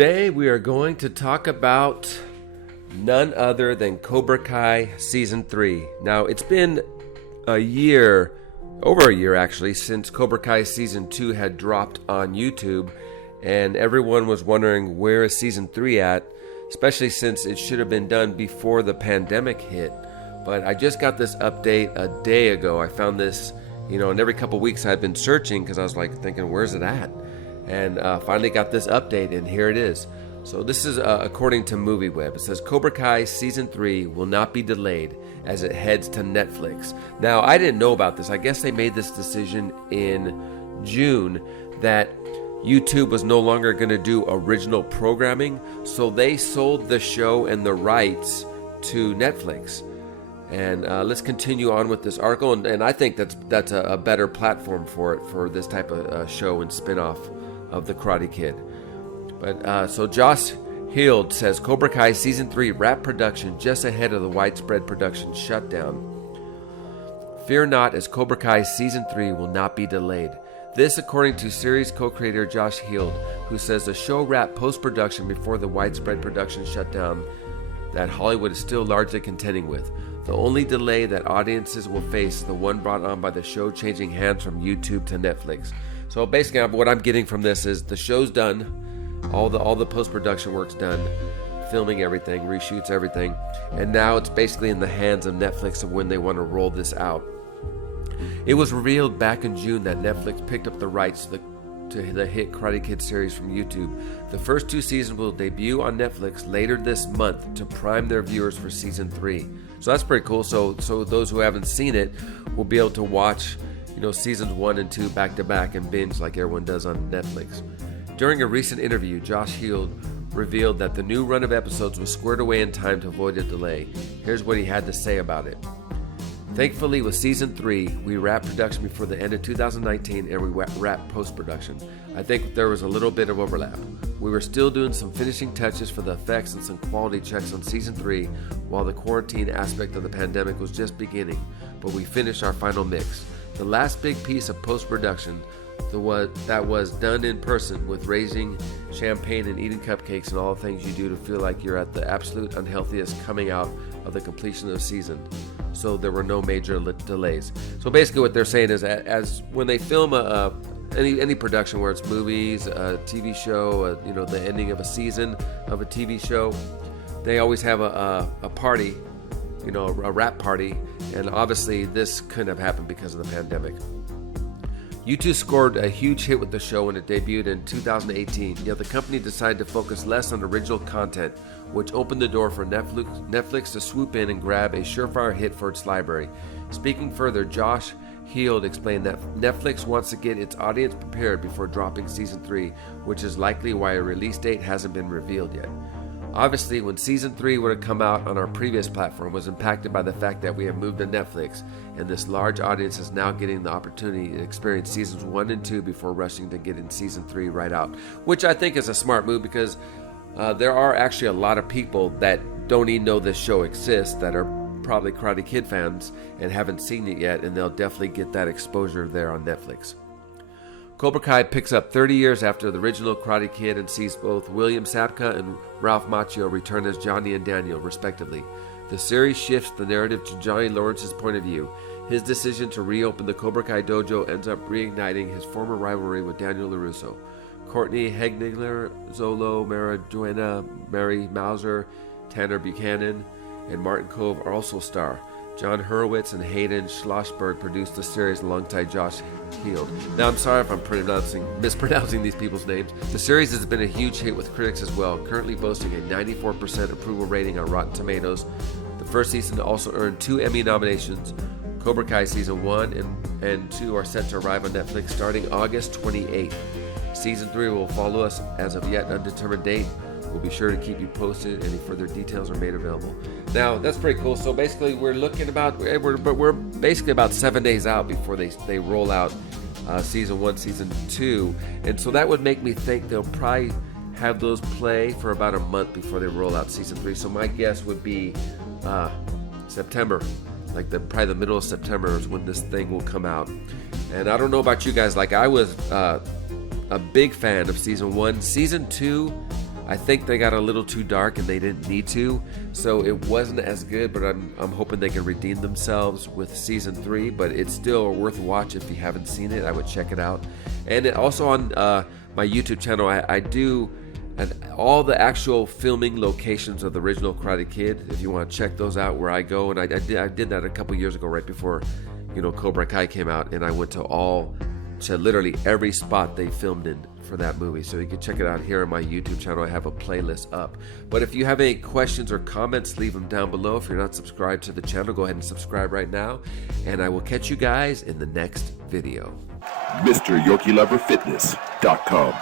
Today we are going to talk about none other than Cobra Kai Season 3. Now, it's been over a year actually, since Cobra Kai Season 2 had dropped on YouTube, and everyone was wondering where is Season 3 at, especially since it should have been done before the pandemic hit. But I just got this update a day ago. I found this, and every couple weeks I've been searching because I was thinking, where's it at? And finally got this update, and here it is. So this is according to MovieWeb. It says Cobra Kai Season 3 will not be delayed as it heads to Netflix. Now, I didn't know about this. I guess they made this decision in June that YouTube was no longer going to do original programming, so they sold the show and the rights to Netflix. And let's continue on with this article, and I think that's a better platform for this type of show and spin-off of the Karate Kid. But so Josh Hield says Cobra Kai Season 3 wrap production just ahead of the widespread production shutdown. Fear not, as Cobra Kai Season 3 will not be delayed. This according to series co-creator Josh Hield, who says the show wrapped post-production before the widespread production shutdown that Hollywood is still largely contending with. The only delay that audiences will face is the one brought on by the show changing hands from YouTube to Netflix. So basically what I'm getting from this is the show's done, all the post-production work's done, filming everything, reshoots everything, and now it's basically in the hands of Netflix of when they want to roll this out. It was revealed back in June that Netflix picked up the rights to the hit Karate Kid series from YouTube. The first 2 seasons will debut on Netflix later this month to prime their viewers for Season 3. So that's pretty cool. So those who haven't seen it will be able to watch Seasons 1 and 2 back to back and binge like everyone does on Netflix. During a recent interview, Josh Hield revealed that the new run of episodes was squared away in time to avoid a delay. Here's what he had to say about it. Thankfully, with Season 3, we wrapped production before the end of 2019 and we wrapped post-production. I think there was a little bit of overlap. We were still doing some finishing touches for the effects and some quality checks on Season 3 while the quarantine aspect of the pandemic was just beginning, but we finished our final mix. The last big piece of post-production that was done in person with raising champagne and eating cupcakes and all the things you do to feel like you're at the absolute unhealthiest coming out of the completion of the season. So there were no major delays. So basically what they're saying is as when they film any production where it's movies, a TV show, the ending of a season of a TV show, they always have a party, a wrap party, and obviously this couldn't have happened because of the pandemic. YouTube scored a huge hit with the show when it debuted in 2018, yet the company decided to focus less on original content, which opened the door for Netflix to swoop in and grab a surefire hit for its library. Speaking further, Josh Hield explained that Netflix wants to get its audience prepared before dropping Season 3, which is likely why a release date hasn't been revealed yet. Obviously, when Season 3 would have come out on our previous platform was impacted by the fact that we have moved to Netflix, and this large audience is now getting the opportunity to experience Seasons 1 and 2 before rushing to get in Season 3 right out, which I think is a smart move because there are actually a lot of people that don't even know this show exists that are probably Karate Kid fans and haven't seen it yet, and they'll definitely get that exposure there on Netflix. Cobra Kai picks up 30 years after the original Karate Kid and sees both William Sapka and Ralph Macchio return as Johnny and Daniel, respectively. The series shifts the narrative to Johnny Lawrence's point of view. His decision to reopen the Cobra Kai dojo ends up reigniting his former rivalry with Daniel LaRusso. Courtney Hegniger, Zolo Marijuana, Mary Mauser, Tanner Buchanan, and Martin Cove are also star. John Hurwitz and Hayden Schlossberg produced the series alongside Josh Hield. Now, I'm sorry if I'm mispronouncing these people's names. The series has been a huge hit with critics as well, currently boasting a 94% approval rating on Rotten Tomatoes. The first season also earned 2 Emmy nominations. Cobra Kai Season 1 and 2 are set to arrive on Netflix starting August 28th. Season 3 will follow us as of yet undetermined date. We'll be sure to keep you posted. Any further details are made available. Now, that's pretty cool. So basically, we're basically about 7 days out before they roll out Season 1, Season 2. And so that would make me think they'll probably have those play for about a month before they roll out Season 3. So my guess would be September. Probably the middle of September is when this thing will come out. And I don't know about you guys. I was a big fan of Season 1. Season 2, I think they got a little too dark and they didn't need to, so it wasn't as good, but I'm hoping they can redeem themselves with season 3, but it's still worth a watch. If you haven't seen it, I would check it out. And also on my YouTube channel, I do all the actual filming locations of the original Karate Kid. If you want to check those out, where I go, and I did that a couple years ago, right before Cobra Kai came out, and I went to literally every spot they filmed in for that movie. So you can check it out here on my YouTube channel. I have a playlist up. But if you have any questions or comments, leave them down below. If you're not subscribed to the channel, go ahead and subscribe right now, and I will catch you guys in the next video. MrYorkieLoverFitness.com